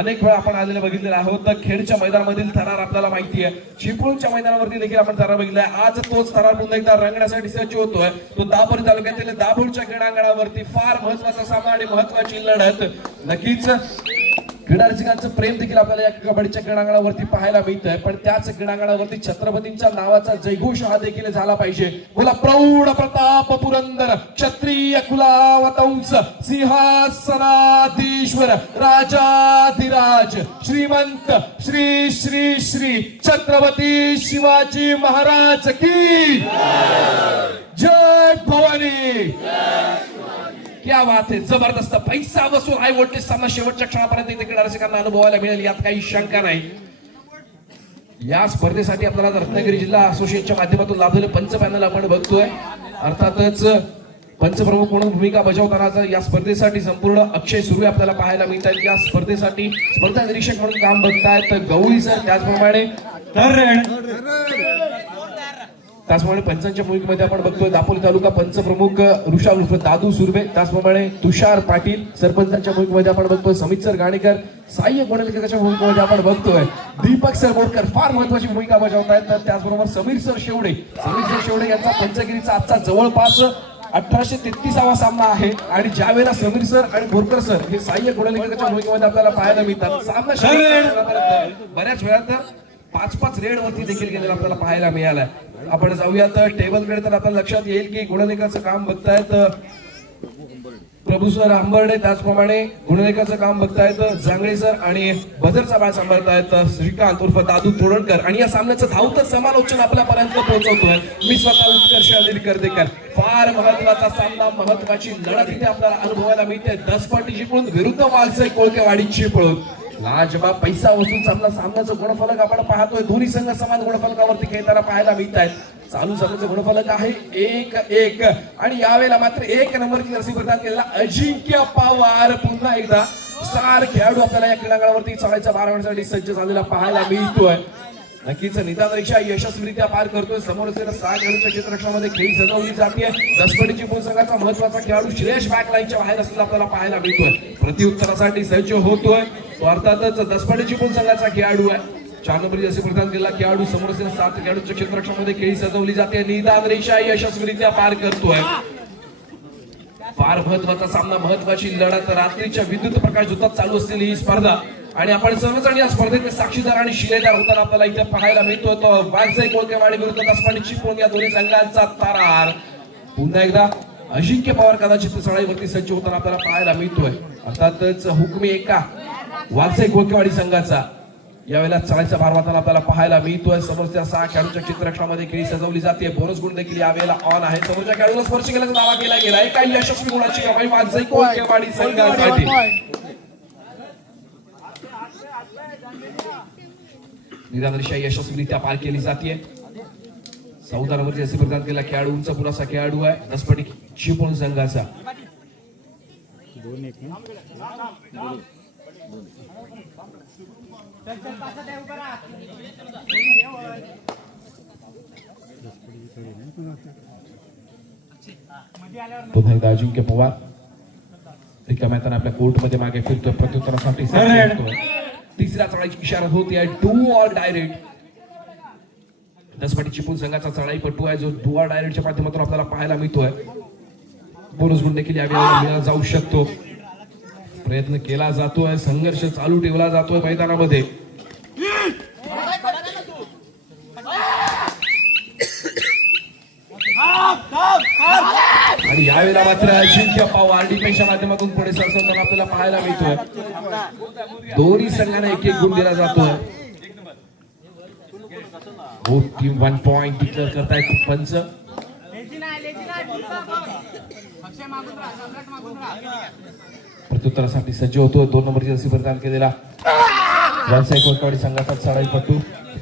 अनेक वेळा आपण आलेले बघितलेले आहोत. खेडच्या मैदानामधील थरार आपल्याला माहिती आहे, चिपळूणच्या मैदानावरती देखील आपण थरार बघितलाय. आज तोच थरार पुन्हा एकदा रंगण्यासाठी सज्ज होतोय. तो दापोली तालुक्यातील दाभोळच्या क्रीडांगणावरती फार महत्वाचा सामना आणि महत्वाची लढत. नक्कीच क्रीडा रसिकांचं प्रेम देखील आपल्याला या कबड्डीच्या क्रीडांगणावरती पाहायला मिळतंय. पण त्याच क्रीडांगणावरती छत्रपतींच्या नावाचा जयघोष हा देखील झाला पाहिजे. बोला प्रौढ प्रताप पुरंदर क्षत्रिय कुलावतंस सिंहासनाधीश्वर राजाधिराज श्रीमंत श्री श्री श्री छत्रपती शिवाजी महाराज की जय भवानी. क्या बात है, जबरदस्त पैसा वसूल हाय व्होल्टेज सामना शेवटच्या क्षणापर्यंत इथे क्रीडा रसिकांना अनुभवायला मिळेल, यात काही शंका नाही. या स्पर्धेसाठी आपल्याला रत्नागिरी जिल्हा असोसिएशनच्या माध्यमातून लाभलेलं पंच पॅनल आपण बघतोय. अर्थातच पंचप्रमुख म्हणून भूमिका बजावताना या स्पर्धेसाठी संपूर्ण अक्षय सुर्वे आपल्याला पाहायला मिळत आहेत. या स्पर्धेसाठी स्पर्धा निरीक्षक म्हणून काम बघतायत गवळी सर, त्याचप्रमाणे पंचांच्या भूमिकेमध्ये आपण बघतोय दापोली तालुका पंचप्रमुख ऋषा उर्फ दादू सुर्वे, त्याचप्रमाणे तुषार पाटील. सरपंचांच्या भूमिकेमध्ये आपण बघतोय समित सर गाणेकर. सहाय्यक गुणलेखकाच्या भूमिकेमध्ये आपण बघतोय दीपक सर बोरकर फार महत्वाची भूमिका बजावतायत. त्याचबरोबर समीर सर शेवडे यांचा पंचगिरीचा आजचा जवळपास 1833वा सामना आहे. आणि ज्या वेळेला समीर सर आणि बोरकर सर हे सहाय्यक गुणलेखकाच्या भूमिकेमध्ये आपल्याला पाहायला मिळतात, सामना बऱ्याच वेळात 5-5 रेड वरती देखील गेलेला आपल्याला पाहायला मिळालाय. आपण जाऊयात टेबलकडे, तर आपल्याला लक्षात येईल की गुणलेखाचं काम बघतायत प्रभू सर आंबर्डे, त्याचप्रमाणे गुणलेखाचं काम बघतायत जांगळे सर आणि बजरचा बाळ सांभाळतायत श्रीकांत उर्फ दादू तोडणकर. आणि या सामन्याचं धावतं समालोचन आपल्यापर्यंत पोहोचवतोय मी स्वतः उत्कर्ष कर्देकर. फार महत्वाचा सामना, महत्वाची लढत इथे आपल्याला अनुभवायला मिळते. दसपटी चिपळूण विरुद्ध वालसई कोळकेवाडी चिपळूण. लाजबाब पैसा वसूल सामना. सामन्याचं गुणफलक आपण पाहतोय, दोन्ही संघ समान गुणफलकावरती खेळताना पाहायला मिळत आहेत. चालू सामन्याचं गुणफलक आहे 1-1 आणि यावेळेला मात्र 1 नंबरची जर्सी प्रदान केलेला अजिंक्य पवार पुन्हा एकदा स्टार खेळाडू आपल्याला या क्रीडांगणावरती चढायच्या 12 मिनिटांसाठी सज्ज झालेला पाहायला मिळतोय. नक्कीच निदान परीक्षा यशस्वीरित्या पार करतोय. समोर 6 खेळाडूच्या क्षेत्ररक्षणामध्ये खेळी सजवली जाते. दसपटी चिपळूण संघाचा महत्वाचा खेळाडू श्रेयश बॅकलाईनच्या बाहेर असलेला आपल्याला पाहायला मिळतोय. प्रत्युत्तरासाठी सज्ज होतोय तो अर्थातच दसपटी चिपळूण संघाचा खेळाडू आहे. 4 नंबर जर्सी प्रदान केलेला खेळाडू. समोर 7 खेळाडूच्या क्षेत्ररक्षणामध्ये खेळी सजवली जाते. निदान रेषा यशस्वीरित्या पार करतोय. फार महत्वाचा सामना, महत्वाची लढत. रात्रीच्या विद्युत प्रकाश झोतात चालू असलेली ही स्पर्धा आणि आपण सर्वजण या स्पर्धेचे साक्षीदार आणि शिलेदार होताना आपल्याला इथे पाहायला मिळतो. तो वालसई कोळकेवाडी विरुद्ध दसपटी चिपळूण या दोन्ही संघांचा थरार. पुन्हा एकदा अजिंक्य पवार कदाचित चढाईवरती सज्ज होताना आपल्याला पाहायला मिळतोय. अर्थातच हुकमी एका वालसई कोळकेवाडी संघाचा यावेळेला चढाईचा भार वाहताना आपल्याला पाहायला मिळतोय. समोरच्या 6 खेळाडूच्या क्षेत्ररक्षणामध्ये खेळी सजवली जाते. बोनस गुण देखील यावेळेला ऑन आहे. समोरच्या खेळाडूला स्पर्श केल्याचा दावा केला गेला. एका यशस्वी गुणाची कमाई वालसई कोळकेवाडी संघासाठी. निदान रेषा यशस्वीरित्या पार केली जाते. 14 नंबर जर्सी प्रदान केलेला खेळाडू उंच पुराचा खेळाडू आहे दसपटी चिपळूण संघाचा. पुन्हा एकदा अजिंक्य पवार रिकाम्या हाताने आपल्या कोर्टमध्ये मागे फिरतोय. प्रत्युत्तरासाठी तिसऱ्या चढाईची इशारा होती आहे. Do or direct. दसपटी चिपळूण संघाचा चढाईपटू आहे जो डू ऑर डायरेक्टच्या माध्यमातून आपल्याला पाहायला मिळतोय. बोनस गुण देखील यावेळेला मिळाला जाऊ शकतो. प्रयत्न केला जातोय, संघर्ष चालू ठेवला जातोय मैदानामध्ये. आणि यावेळेला मात्र अजिंक्य पवार डिफेन्सच्या माध्यमातून पुढे सरसावताना आपल्याला पाहायला मिळतोय. दोन्ही संघांना 1-1 गुण दिला जातोय. टीम 1 पॉइंट डिक्लेअर करतायत पंच. प्रत्युत्तरासाठी सज्ज होतो. 2 नंबरची जर्सी प्रदान केलेला वालसई कोळकेवाडी संघाचा चढाईपटू.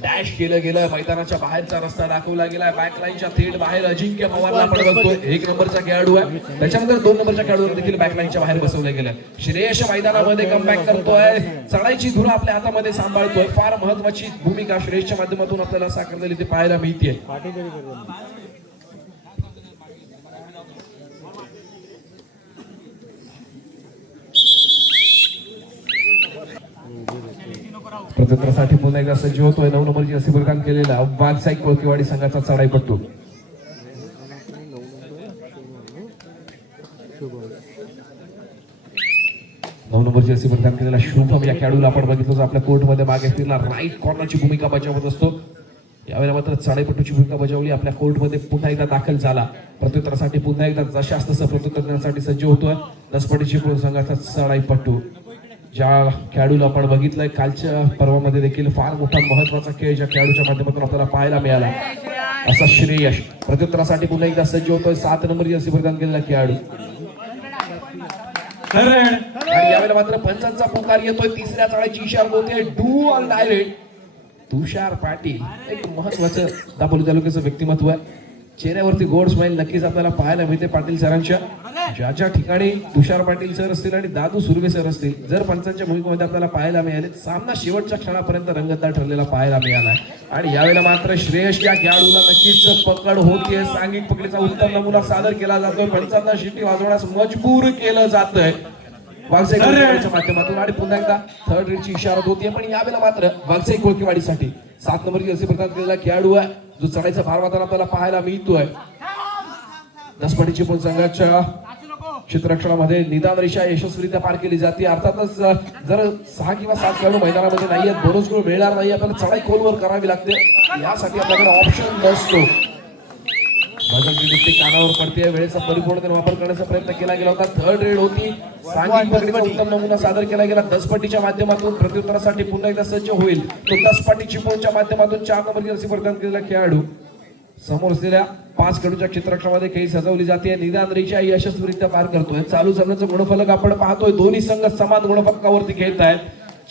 डॅश केलं गेलं, मैदानाच्या बाहेरचा रस्ता दाखवला गेला. बॅकलाईनच्या थेट बाहेर अजिंक्य पवारला आपण बघतोय. 1 नंबरचा खेळाडू आहे. त्याच्यानंतर 2 नंबरच्या खेळाडूवर देखील बॅकलाईनच्या बाहेर बसवलं गेलं. श्रेयश मैदानामध्ये कमबॅक करतोय. चढाईची धुरा आपल्या हातामध्ये सांभाळतोय. फार महत्वाची भूमिका श्रेयशच्या माध्यमातून आपल्याला साकारलेली ते पाहायला मिळते. प्रत्युत्तरासाठी पुन्हा एकदा सज्ज होतोय 9 नंबरची असे प्रदान केलेला वाघसाई कोळकेवाडी संघाचा चढाईपट्टू. नऊ नंबरची असे प्रदान केलेला शुभम या खेळाडूला आपण बघितलं तर आपल्या कोर्टमध्ये मागे फिरला राईट कॉर्नरची भूमिका बजावत असतो. यावेळेला मात्र चढाईपट्टूची भूमिका बजावली, आपल्या कोर्टमध्ये पुन्हा एकदा दाखल झाला. प्रत्युत्तरासाठी पुन्हा एकदा जशास तसं प्रत्युत्तर देण्यासाठी सज्ज होतोय दसपटीची संघाचा चढाईपट्टू. ज्या खेळाडूला आपण बघितलंय कालच्या पर्वामध्ये देखील फार मोठा महत्वाचा खेळ ज्या खेळाडूच्या माध्यमातून आपल्याला पाहायला मिळाला असा श्रेयश प्रत्युत्तरासाठी पुन्हा एकदा सज्ज होतोय 7 नंबरची असे प्रदान केलेला खेळाडू. आणि यावेळेला मात्र पंचांचा पुकार येतोय, तिसऱ्या चाळीची इशारा होते डू ऑर डायरेक्ट. तुषार पाटील एक महत्वाचं दापोली तालुक्याचं व्यक्तिमत्व आहे, चेहऱ्यावरती गोड स्माइल नक्कीच आपल्याला पाहायला मिळते पाटील सरांच्या. ज्या ठिकाणी तुषार पाटील सर असतील आणि दादू सुर्वे सर असतील जर पंचांच्या भूमिकेमध्ये आपल्याला पाहायला मिळाले, सामना शेवटच्या क्षणापर्यंत रंगतदार ठरलेला पाहायला मिळाला. आणि यावेळेला मात्र श्रेयश या खेळाडूला नक्कीच पकड होतीये, सांघिक पकडीचा उत्तम नमुना सादर केला जातोय, पंचांना शिट्टी वाजवण्यास मजबूर केलं जातंय वाघसाई माध्यमातून. आणि पुन्हा एकदा थर्ड रेडची इशारा होतीये, पण यावेळेला मात्र वाघसाई कोळकेवाडीसाठी 7 नंबरची असे प्रकार केलेला खेळाडू आहे जो चढाईचा भार वाहताना आपल्याला पाहायला मिळतोय. दसपटीची पण संघाच्या क्षेत्ररक्षणामध्ये निदान रेषा यशस्वीरित्या पार केली जाते. अर्थातच जर 6 किंवा 7 खेळाडू मैदानामध्ये नाहीयेत, बरोच गोल मिळणार नाही, आपल्याला चढाई खोलवर करावी लागते, यासाठी आपल्याकडे ऑप्शन नसतो. कानावर पडते, वेळेचा परिपूर्णतेने वापर करण्याचा प्रयत्न केला गेला होता. थर्ड रेड होती, सांघिक पकडीचा उत्तम नमुना सादर केला गेला. दसपटीच्या माध्यमातून प्रत्युत्तरासाठी पुन्हा एकदा सज्ज होईल तो दसपटी चिपळूणच्या माध्यमातून 4 नंबरची असे प्रदान केलेला खेळाडू. समोर असलेल्या 5 खेळाडूच्या क्षेत्ररक्षणामध्ये खेळी सजवली जाते, निदान रेषा यशस्वीरित्या पार करतोय. चालू सामन्याचं गुणफलक आपण पाहतोय, दोन्ही संघ समान गुणफलकावरती खेळत आहेत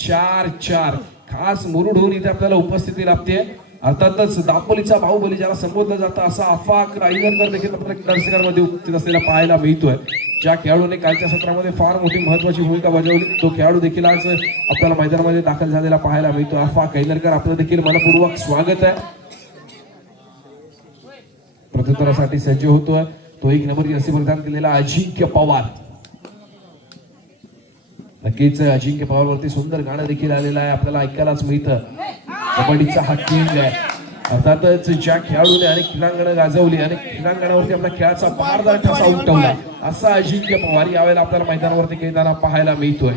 4-4. खास मुरुड होऊन इथे आपल्याला उपस्थिती लाभते. अर्थातच दापोलीचा बाहुबली ज्याला संबोधलं जातं असा अफाक रायगरकर देखील आपल्या दर्शकांमध्ये उपस्थित असलेला पाहायला मिळतोय. ज्या खेळाडूने कालच्या सत्रामध्ये फार मोठी महत्वाची भूमिका बजावली तो खेळाडू देखील आज आपल्याला मैदानामध्ये दाखल झालेला पाहायला मिळतो. अफाक रायगरकर आपलं देखील मनपूर्वक स्वागत आहे. प्रत्युत्तरासाठी सज्ज होतोय तो 1 नंबरची असे प्रदान केलेला अजिंक्य पवार. नक्कीच अजिंक्य पवारवरती सुंदर गाणं देखील आलेलं आहे, आपल्याला ऐकायलाच मिळतं. कबड्डीचा हा किंग आहे. अर्थातच ज्या खेळाडूने अनेक क्रीडांगणं गाजवली, अनेक क्रीडांगणावरती आपल्या खेळाचा भारदार ठसा उमटवला असा अजिंक्य पवार यावेळेला आपल्याला मैदानावरती खेळताना पाहायला मिळतोय.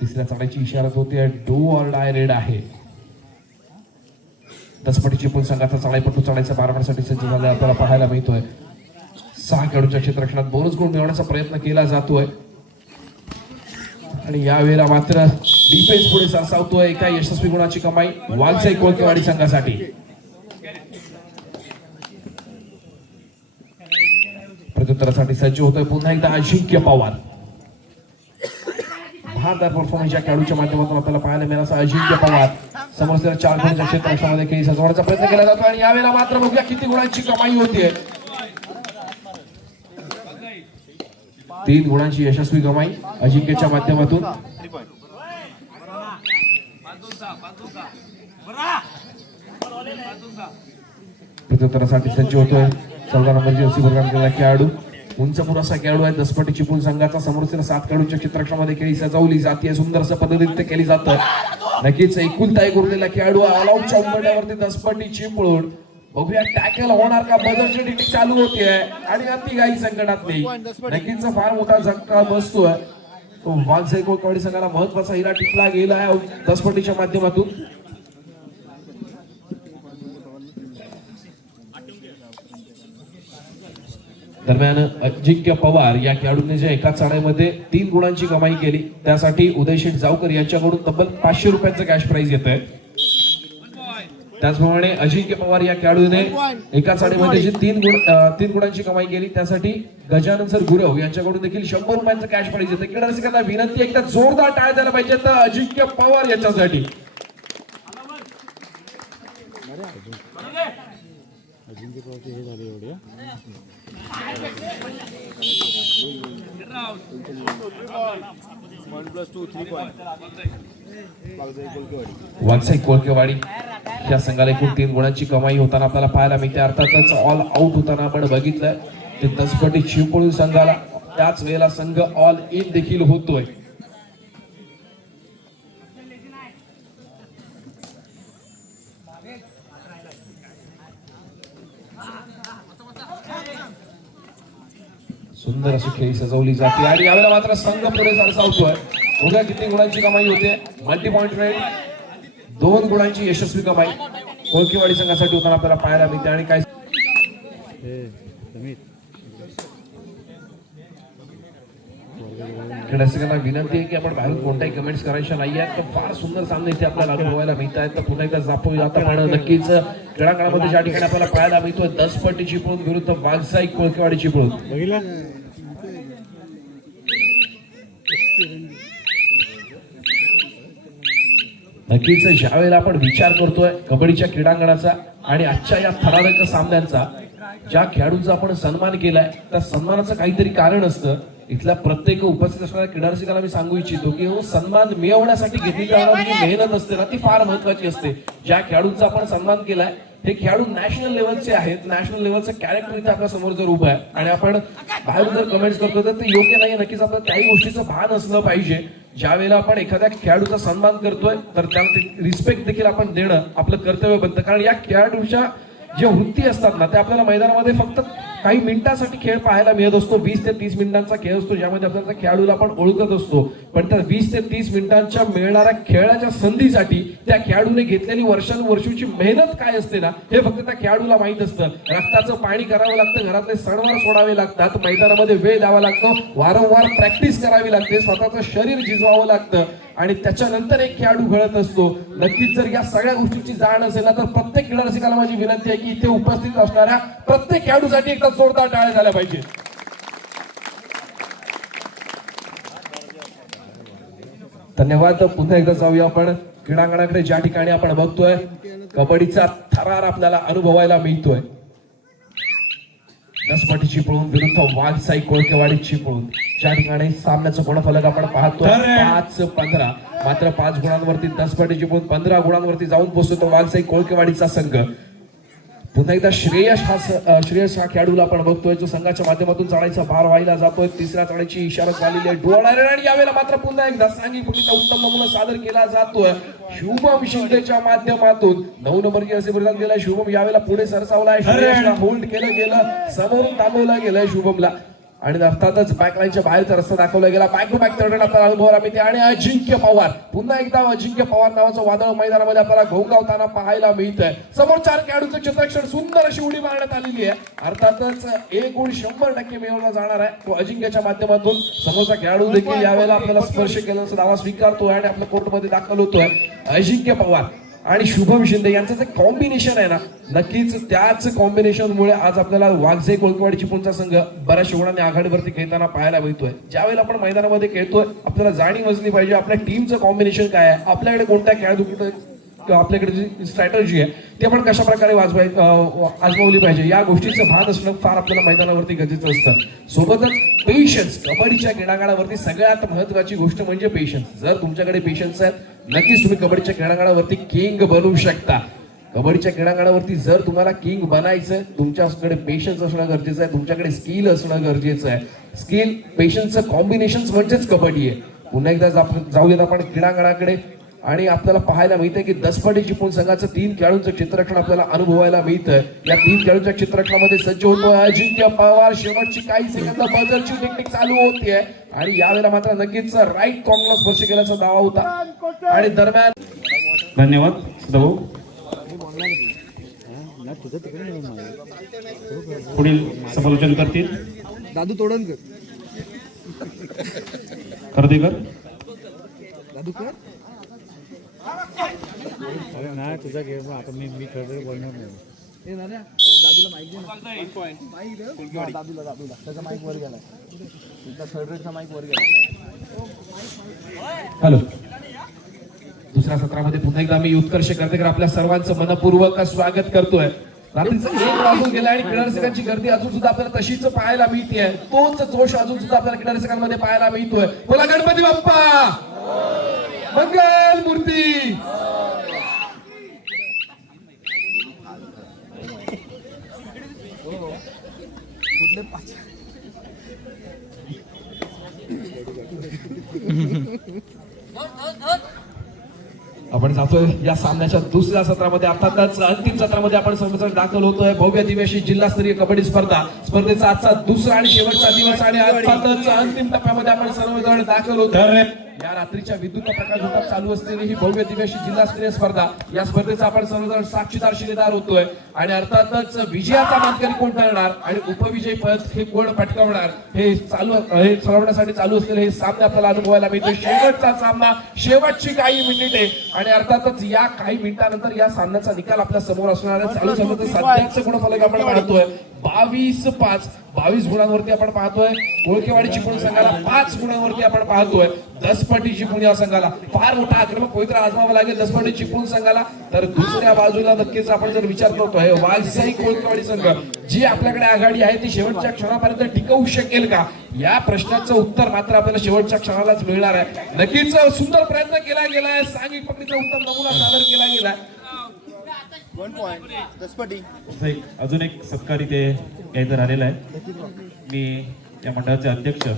तिसऱ्या चाळीची इशारा होते डू ऑर डाय रेड आहे. दसपटीची पण संघाचा चढाईपट्टू चढाईचा मारण्यासाठी सज्ज झाला आपल्याला पाहायला मिळतोय. 6 खेळाडूंच्या क्षेत्ररक्षणात बोनस गुण मिळवण्याचा प्रयत्न केला जातोय आणि यावेळेला मात्र डिफेन्स पुढे सरसावतोय. एका यशस्वी गुणाची कमाई वाघसाई कोळकेवाडी संघासाठी. प्रत्युत्तरासाठी सज्ज होतोय पुन्हा एकदा अजिंक्य पवार. भारदार परफॉर्मन्स या खेळाडूच्या माध्यमातून आपल्याला पाहायला मिळाला अजिंक्य पवार. समोरच्या 4 गुणांच्या क्षेत्ररक्षणामध्ये खेळी सजवण्याचा प्रयत्न केला जातो आणि यावेळेला मात्र बघूया किती गुणांची कमाई होतीये. 3 गुणांची यशस्वी कमाई अजिंक्यच्या माध्यमातून. प्रत्युत्तरासाठी सज्ज होतोय 14 नंबरची अशी प्रदान केलेला खेळाडू. उंच पुरासा खेळाडू आहे दसपटी चिपळूण संघाचा. समोरच्या 7 खेळाडूंच्या क्षेत्ररक्षणामध्ये खेळी सजवली जाते, सुंदर असं पद्धतीने केली जातं. नक्कीच एकुलता एक उरलेला खेळाडू ऑलआउटच्या उंबरठ्यावरती दसपटी चिपळूण. बघूया टॅकल होणार का, बदलची ड्युटी चालू होतीये आणि अति काही संकटातली नक्कीच फार मोठा झटका बसतोय. तो वाघसाई कोळकेवाडी संघाला महत्वाचा हिरा टिकला गेला आहे दसपटीच्या माध्यमातून. दरम्यान अजिंक्य पवार या खेळाडूने जे एका चढाईमध्ये 3 गुणांची कमाई केली त्यासाठी उदयशेठ जावकर यांच्याकडून तब्बल 500 रुपयांचं कॅश प्राइज येत आहे. त्याचप्रमाणे अजिंक्य पवार या खेळाडूने एका चढाईमध्ये जे 3 गुणांची कमाई केली त्यासाठी गजानन सर गुरव यांच्याकडून देखील 100 रुपयांचं कॅश प्राइज येतं. क्रीडा रसिकांना विनंती एकदा जोरदार टाळ्या द्यायला पाहिजे तर अजिंक्य पवार याच्यासाठी. अजिंक्यपणाचे हे झाले एवढे वागसाई कोळकेवाडी या संघाला एकूण 3 गुणांची कमाई होताना आपल्याला पाहायला मिळते. अर्थातच ऑल आउट होताना आपण बघितलं ते दसपटी चिपळूण संघाला, त्याच वेळेला संघ ऑल इन देखील होतोय. सुंदर अशी खेळी सजवली जाते आणि यावेळेला मात्र संघ पुढे सरसावतोय. बघा किती गुणांची कमाई होते. मल्टी पॉइंट रेट 2 गुणांची यशस्वी कमाई कोळकेवाडी संघासाठी होताना आपल्याला पाहायला मिळते. आणि काय रसिकांना विनंती आहे की आपण बाहेरून कोणत्याही कमेंट्स करायच्या नाहीये. तर फार सुंदर सामने इथे आपल्याला अनुभवायला मिळत आहेत. तर पुन्हा एकदा जापवी आता पण नक्कीच क्रीडांगणामध्ये ज्या ठिकाणी आपल्याला पाहायला मिळतोय दसपटी चिपळूण विरुद्ध वाघसाई कोळकेवाडी चिपळूण. नक्कीच ज्यावेळेला आपण विचार करतोय कबड्डीच्या क्रीडांगणाचा आणि आजच्या या थरारक सामन्यांचा, ज्या खेळाडूंचा आपण सन्मान केलाय त्या सन्मानाचं काहीतरी कारण असतं. इथल्या प्रत्येक उपस्थित असणाऱ्या क्रीडा रसिकांना मी सांगू इच्छितो की सन्मान मिळवण्यासाठी घेतली जाणारी जी मेहनत असते ना ती फार महत्वाची असते. ज्या खेळाडूंचा आपण सन्मान केलाय हे खेळाडू नॅशनल लेवलचे आहेत. नॅशनल लेवलचं कॅरेक्टर इथे आपल्या समोर जर उभं आहे आणि आपण बाहेरून जर कमेंट्स करतो तर ते योग्य नाही. नक्कीच आपल्याला त्याही गोष्टीचं भान असलं पाहिजे. ज्या वेळेला आपण एखाद्या खेळाडूचा सन्मान करतोय तर त्याला रिस्पेक्ट देखील आपण देणं आपलं कर्तव्य बनतं. कारण या खेळाडूच्या ज्या वृत्ती असतात ना त्या आपल्याला मैदानामध्ये फक्त काही मिनिटांसाठी खेळ पाहायला मिळत असतो. 20 ते 30 मिनिटांचा खेळ असतो ज्यामध्ये आपल्याला खेळाडूला आपण ओळखत असतो. पण त्या 20 ते 30 मिनिटांच्या मिळणाऱ्या खेळाच्या संधीसाठी त्या खेळाडूने घेतलेली वर्षानुवर्षीची मेहनत काय असते ना हे फक्त त्या खेळाडूला माहित असतं. रक्ताचं पाणी करावं लागतं, घरातले सणवार सोडावे लागतात, मैदानामध्ये वेळ द्यावा लागतो, वारंवार प्रॅक्टिस करावी लागते, स्वतःचं शरीर झिजवावं लागतं आणि त्याच्यानंतर एक खेळाडू घडत असतो. नक्कीच जर या सगळ्या गोष्टींची जाण असेल ना तर प्रत्येक क्रीडा रसिकाला माझी विनंती आहे की इथे उपस्थित असणाऱ्या प्रत्येक खेळाडूसाठी एकदा जोरदार टाळ्या झाल्या पाहिजे. धन्यवाद. पुन्हा एकदा जाऊया आपण क्रीडांगणाकडे ज्या ठिकाणी आपण बघतोय कबड्डीचा थरार आपल्याला अनुभवायला मिळतोय. दसपटी चिपळूण विरुद्ध वाघसाई कोळकेवाडी चिपळूण ज्या ठिकाणी सामन्याचं गुणफलक आपण पाहतोय 5-15. मात्र 5 गुणांवरती दसपटी चिपळूण, 15 गुणांवरती जाऊन पोहोचतो वाघसाई कोळकेवाडीचा संघ. पुन्हा एकदा श्रेयस हा खेळाडूला आपण बघतोय जो संघाच्या माध्यमातून चढायचा भार व्हायला जातोय. तिसऱ्या चढायची इशारत झालेली आहे डोळा आणि यावेळेला मात्र पुन्हा एकदा सांगी फुटीचा उत्तम नमुना सादर केला जातोय शुभम शिंदेच्या माध्यमातून. 9 नंबरची असे परिधान केलाय शुभम. यावेळेला पुढे सरसावलाय, श्रेयसला होल्ड केलं गेलं, समोरून थांबवलं गेलंय शुभमला आणि अर्थातच बॅकलाईनच्या बाहेरचा रस्ता दाखवला गेला. बॅक टू बॅक टर्न आपल्याला अनुभवाला मिळते आणि अजिंक्य पवार पुन्हा एकदा अजिंक्य पवार नावाचं वादळ मैदानामध्ये आपल्याला घोंगावताना पाहायला मिळतंय. समोर 4 खेळाडूंचं चित्रक्षण सुंदर अशी उडी मारण्यात आलेली आहे. अर्थातच एक गुण 100% मिळवला जाणार आहे तो अजिंक्यच्या माध्यमातून. समोरचा खेळाडू देखील यावेळेला आपल्याला स्पर्श केल्याचा दावा स्वीकारतोय आणि आपल्या कोर्टमध्ये दाखल होतोय. अजिंक्य पवार आणि शुभम शिंदे यांचं जे कॉम्बिनेशन आहे ना नक्कीच त्याच कॉम्बिनेशन मुळे आज आपल्याला वाघसाई कोळकेवाडी चिपळूणचा संघ बऱ्याचशा गुणांनी आघाडीवरती खेळताना पाहायला मिळतोय. ज्यावेळेला आपण मैदानामध्ये खेळतोय आपल्याला जाणीव असली पाहिजे आपल्या टीमचं कॉम्बिनेशन काय आहे, आपल्याकडे कोणत्या खेळाडू आपल्याकडे जी स्ट्रॅटर्जी आहे ती आपण कशा प्रकारे आजमावली पाहिजे या गोष्टीचं भान असणं फार आपल्याला मैदानावरती गरजेचं असतं. सोबतच पेशन्स. कबड्डीच्या क्रीडांगणावरती सगळ्यात महत्वाची गोष्ट म्हणजे पेशन्स. जर तुमच्याकडे पेशन्स आहेत नक्कीच तुम्ही कबड्डीच्या क्रीडांगणावरती किंग बनवू शकता. कबड्डीच्या क्रीडांगणावरती जर तुम्हाला किंग बनायचं तुमच्याकडे पेशन्स असणं गरजेचं आहे, तुमच्याकडे स्किल असणं गरजेचं आहे. स्किल पेशन्सचं कॉम्बिनेशन म्हणजेच कबड्डी आहे. पुन्हा एकदा जाऊयात आपण क्रीडांगणाकडे आणि आपल्याला पाहायला मिळतंय की दसपटी चिपळूण संघाचं 3 खेळाडूंचं चित्ररक्षण आपल्याला अनुभवायला मिळतंय. या 3 खेळाडूंच्या चित्ररक्षणामध्ये सज्ज होतोय अजिंक्य पवार. शेवटची काही सेकंद बझरची टेक्निक चालू होतीये आणि यावेळेला मात्र नक्कीच राईट कॉर्नरला स्पर्श केल्याचा दावा होता आणि दरम्यान. धन्यवाद भाऊ. पुढील समालोचन करतील दादू तोडणकर. खर्देकर. दादू कर. अरे नाही तुझा गेम आता मी खर्देकर बोलणार नाही. ए नाल्या दादूला माईक दे ना. माईक दे दादूला त्याचा माईक वर गेला. तुझा थर्ड रेटचा माईक वर गेला. हॅलो. दुसऱ्या सत्रामध्ये पुन्हा एकदा मी उत्कर्ष कर्तेकर आपल्या सर्वांचं मनपूर्वक स्वागत करतोय. रात्रीचा 1 वाजून गेला आणि क्रीडा रसिकांची गर्दी अजून सुद्धा आपल्याला तशीच पाहायला मिळते. तोच जोश अजून सुद्धा आपल्याला क्रीडा रसिकांमध्ये पाहायला मिळतोय. बोला गणपती बाप्पा मंगल मूर्ती. कुठले पाच आपण जातोय या सामन्याच्या दुसऱ्या सत्रामध्ये. अर्थातच अंतिम सत्रामध्ये आपण सर्वजण दाखल होतोय. भव्य दिवशी जिल्हास्तरीय कबड्डी स्पर्धेचा आजचा दुसरा आणि शेवटचा दिवस आणि अर्थातच अंतिम टप्प्यामध्ये आपण सर्वजण दाखल होतोय. या रात्रीच्या विद्युत प्रकाश झोतात चालू असलेली ही भव्य दिवशी जिल्हास्तरीय स्पर्धा, या स्पर्धेचा आपण सर्वजण साक्षीदार शिलेदार होतोय. आणि अर्थातच विजयाचा मानकरी कोण ठरणार आणि उपविजयी पद हे कोण पटकावणार हे ठरवण्यासाठी चालू असलेले हे सामने आपल्याला अनुभवायला मिळतोय. शेवटचा सामना, शेवटची काही मिनिटे आणि अर्थातच या काही मिनिटांनंतर या सामन्याचा निकाल आपल्या समोर असणार आहे. चालू सामन्याचं सध्याचं गुणफलक आपण पाहतोय 22-5. 22 गुणांवरती आपण पाहतोय कोळकेवाडी चिपळूण संघाला, 5 गुणांवरती आपण पाहतोय दसपटी चिपळूण या संघाला. फार मोठा आक्रमक पवित्र आजमावा लागेल दसपटी चिपळूण संघाला. तर दुसऱ्या बाजूला नक्कीच आपण जर विचार करतोय वालसाई कोळकेवाडी संघ, जी आपल्याकडे आघाडी आहे ती शेवटच्या क्षणापर्यंत टिकवू शकेल का, या प्रश्नाचं उत्तर मात्र आपल्याला शेवटच्या क्षणालाच मिळणार आहे. नक्कीच सुंदर प्रयत्न केला गेलाय, सांघिक पकडीचा उत्तम नमुना सादर केला गेलाय. 1 पॉइंट दसपटी. अजून एक सत्कार इथे घ्यायचा राहिलेला आहे. मी या मंडळाचे अध्यक्ष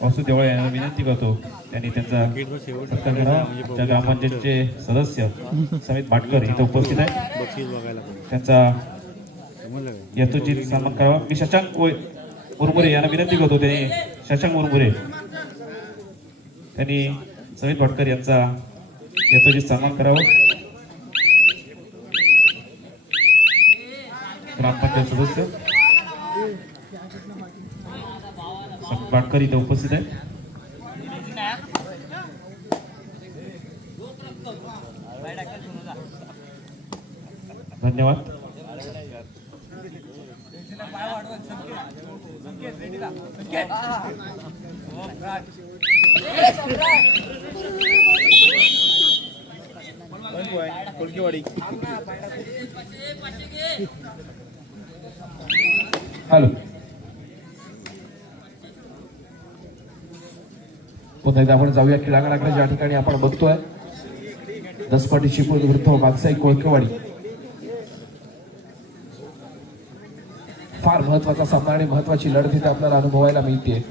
वासू देवळे यांना विनंती करतो त्यांनी त्यांचा सत्कार करावा. आमच्या ग्रामपंचायतचे सदस्य समित भाटकर इथे उपस्थित आहे, बक्षीस बघायला पाहिजे. त्यांचा समजलं का? यथोचित सन्मान करावा. मी शशांक मुरमुरे यांना विनंती करतो, त्यांनी शशांक मुरमुरे त्यांनी समित भाटकर यांचा यथोचित सन्मान करावा. ग्रामपंचायत सदस्य समित भाटकर इथे उपस्थित आहे. धन्यवाद. कोळकेवाडी. हॅलो, पुन्हा एकदा आपण जाऊया क्रीडांगणाकडे, ज्या ठिकाणी आपण बघतोय दसपटी चिपळूण विरुद्ध वाघसाई कोळकेवाडी. फार महत्वाचा सामना आणि महत्वाची लढत इथे आपल्याला अनुभवायला मिळते.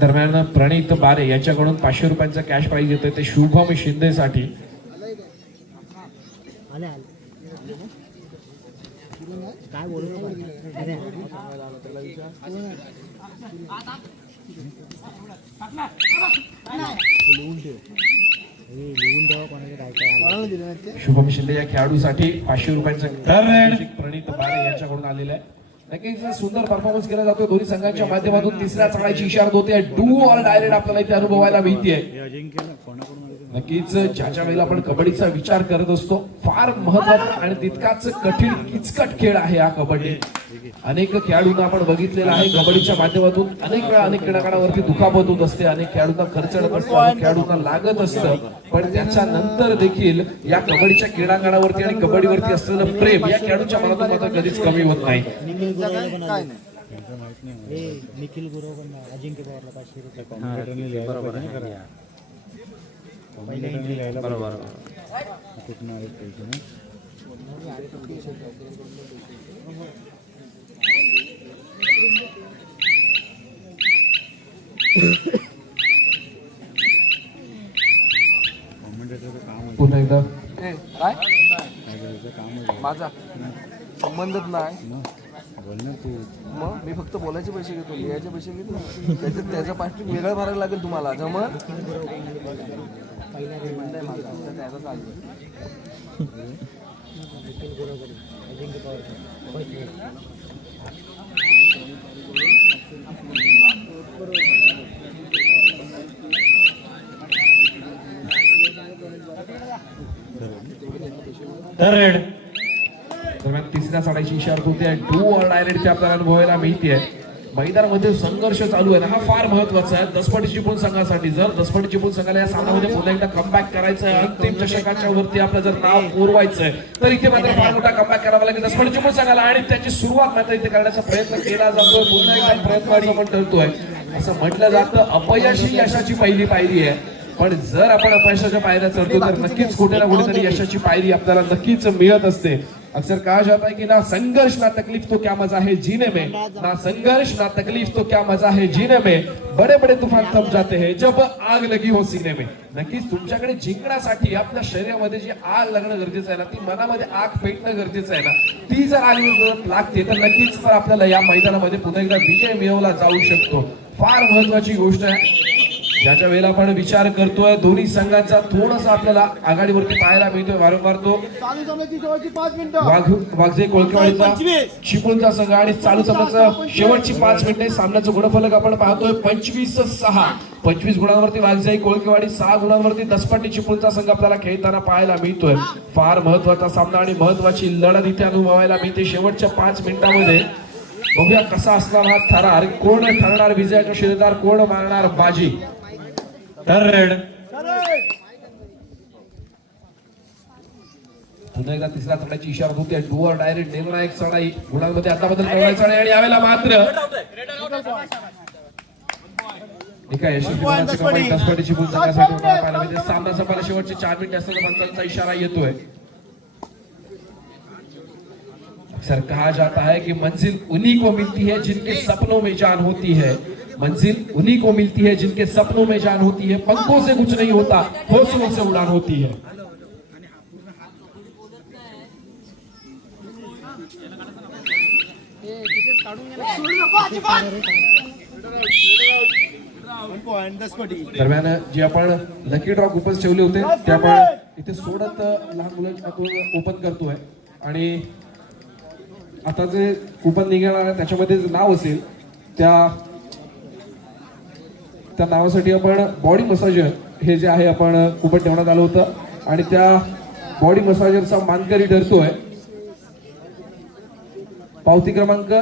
दरम्यान प्रणित बारे याच्याकडून 500 रुपयांचा कॅश प्राइज येतोय, ते शुभम शिंदेसाठी. काय बोलू लिहून द्यावं कोणाला काय काय. शुभम शिंदे या खेळाडूसाठी 500 रुपयांचा प्रणित बारे यांच्याकडून आलेला आहे. नक्कीच सुंदर परफॉर्मन्स केला जातोय दोन्ही संघांच्या माध्यमातून. तिसऱ्या चाळीची इशारा होते, डू ऑर डायरेक्ट आपल्याला इथे अनुभवायला मिळते. अजिंक्य कोणाकडून नक्कीच ज्याच्या वेळेला आपण कबड्डीचा विचार करत असतो, फार महत्वाचा आणि तितकाच कठीण किचकट खेळ आहे हा कबड्डी. अनेक खेळाडूंना आपण बघितलेलं आहे कबड्डीच्या माध्यमातून अनेक वेळा अनेक क्रीडांगणावरती दुखापत होत असते, अनेक खेळाडूंना खर्चडत असतं, अनेक खेळाडूंना लागत असतं. पण त्याच्यानंतर देखील या कबड्डीच्या क्रीडांगणावरती आणि कबड्डीवरती असलेलं प्रेम या खेळाडूच्या मनातून मात्र कधीच कमी होत नाही. निखिल गुरव अजिंक्य पवारला 500 रुपये कॉम्प्युटरने लिहायला पाहिजे ना. करा कॉम्प्युटरने लिहायला बरोबर कुठून आहेत पैसे ना. पुन्हा एकदा काय माझा संबंधच नाही. बोल ना तू. मग मी फक्त बोलायचे पैसे घेतो, लिहायचे पैसे घेतो. त्याचा पाठी वेगळं भरायला लागेल तुम्हाला. जमल त्याचा चालू. थर्ड दरम्यान तिसऱ्या साडाची इशारा होते डू ऑर डायरेक्ट आपल्याला अनुभवायला मिळते. मैदानामध्ये संघर्ष चालू आहे ना, हा फार महत्वाचा आहे दसपट चिपळूण संघासाठी. जर दसपट चिपळूण संघाला या सामन्यामध्ये पुन्हा एकदा कमबॅक करायचं आहे, अंतिम चषकाच्या वरती आपलं जर नाव कोरवायचं आहे, तर इथे मात्र फार मोठा कमबॅक करावा लागेल दसपट चिपळूण संघाला. आणि त्याची सुरुवात मात्र इथे करण्याचा प्रयत्न केला जातोय, पुन्हा एकदा प्रयत्न आपण ठरतोय. असं म्हटलं जातं अपयश ही यशाची पहिली पायरी आहे, पण जर आपण अपयशाच्या पायऱ्या चढतो तर नक्कीच कुठे ना कुठेतरी यशाची पायरी आपल्याला नक्कीच मिळत असते. अक्सर कहा जाता है कि ना संघर्ष ना तकलीफ तो क्या मजा है जीने में, ना संघर्ष ना तकलीफ तो क्या मजा है जीने में, बड़े बड़े तूफान थम जाते हैं जब आग लगी हो सीने में. नक्कीच तुमच्याकडे जिंकण्यासाठी आपल्या शरीरामध्ये जी आग लागणं गरजेचं आहे ना, ती मनामध्ये आग पेटणं गरजेचं आहे ना, ती जर आग लागते तर नक्कीच तर आपल्याला या मैदानामध्ये पुन्हा एकदा विजय मिळवला जाऊ शकतो. फार महत्वाची गोष्ट आहे ज्याच्या वेळेला आपण विचार करतोय दोन्ही संघांचा थोडासा आपल्याला आघाडीवरती पाहायला मिळतोय. वारंवार तो वाघजे कोळकेवाडीचा चिपळूणचा संघ आणि चालू सामन्याचा शेवटची 5 मिनिटे सामन्याचं गुणफलक आपण पाहतोय 25-6. 25 गुणांवरती वाघजाई कोळकेवाडी, 6 गुणांवरती दसपट्टी चिपळूणचा संघ आपल्याला खेळताना पाहायला मिळतोय. फार महत्वाचा सामना आणि महत्वाची लढत इथे अनुभवायला मिळते शेवटच्या 5 मिनिटांमध्ये. बघूया कसा असणार हा थरार, कोण ठरणार विजयाचा शिरदार, कोण मारणार बाजी. थर्ड पुन्हा एकदा तिसऱ्या चढायची इशारा होते डू ऑर डायरेक्ट निर्णायक चढाई. गुणांमध्ये आता बदल करायचा आणि यावेळेला मात्र एका यशस्वी गुणांची कमाई दसपट्टीची पूर्ण करण्यासाठी पाहायला मिळते. सामना संपायला शेवटचे 4 मिनिटे असताना पंचांचा इशारा येतोय. अक्सर कहा जाता है कि मंजिल उन्हीं को मिलती है जिनके सपनों में जान होती है, मंजिल उन्हीं को मिलती है जिनके सपनों में जान होती है, पंखों से कुछ नहीं होता हौसलों से उड़ान होती है. दरम्यान जे आपण लकी ड्रॉ कुपन्स ठेवले होते ते आपण इथे सोडत लहान मुलांच्या ओपन करतोय. आणि आता जे कुपन निघणार आहे त्याच्यामध्ये जे नाव असेल त्या नावासाठी आपण बॉडी मसाजर हे जे आहे आपण कुपन ठेवण्यात आलं होतं आणि त्या बॉडी मसाजरचा मानकरी ठरतोय पावती क्रमांक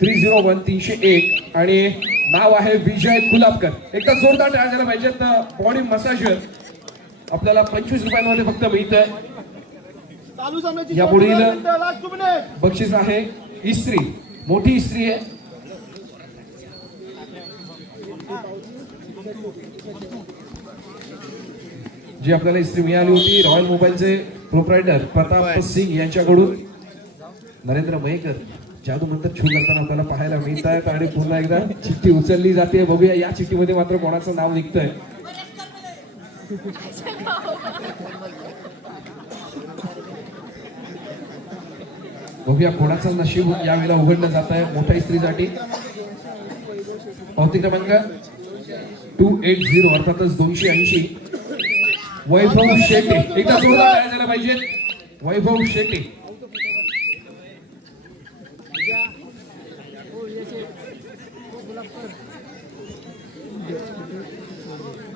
301301 आणि नाव आहे विजय कुलाबकर. एकदा जोरदार टाळ्या झाल्या पाहिजेत. बॉडी मसाजर आपल्याला 25 रुपयांमध्ये फक्त मिळतंय. या पुढील बक्षीस आहे इस्त्री, मोठी इस्त्री आहे. जी आपल्याला इस्त्री मिळाली होती रॉयल मोबाईलचे प्रोप्रायटर प्रताप सिंग यांच्याकडून. नरेंद्र मयेकर जादू मंत्र छू करताना आपल्याला पाहायला मिळत आहेत आणि पुन्हा एकदा चिठ्ठी उचलली जाते. बघूया या चिठ्ठीमध्ये मात्र कोणाचं नाव निघतंय. बघूया कोणाचं नशीब यावेळेला उघडलं जात आहे मोठ्या इस्त्रीसाठी. पावती क्रमांक 280 अर्थातच 280 वैभव शेटे. एकदा जोरदार टाळ्या झाल्या पाहिजे. वैभव शेटे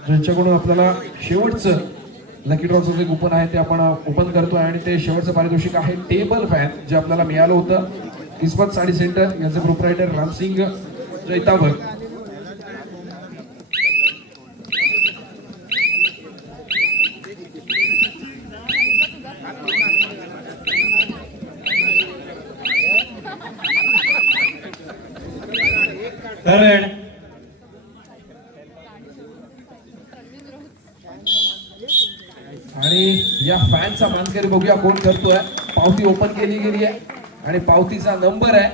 ज्यांच्याकडून आपल्याला शेवटचं लकी ड्रॉचं जे कुपन आहे ते आपण ओपन करतोय आणि ते शेवटचं पारितोषिक आहे टेबल फॅन जे आपल्याला मिळालं होतं. किस्मत साडी सेंटर यांचे प्रोप्रायटर रामसिंग जैतावर. थर्ड आणि या फॅनचा मानकरी बघूया कोण करतोय. पावती ओपन केली गेली आहे आणि पावतीचा नंबर आहे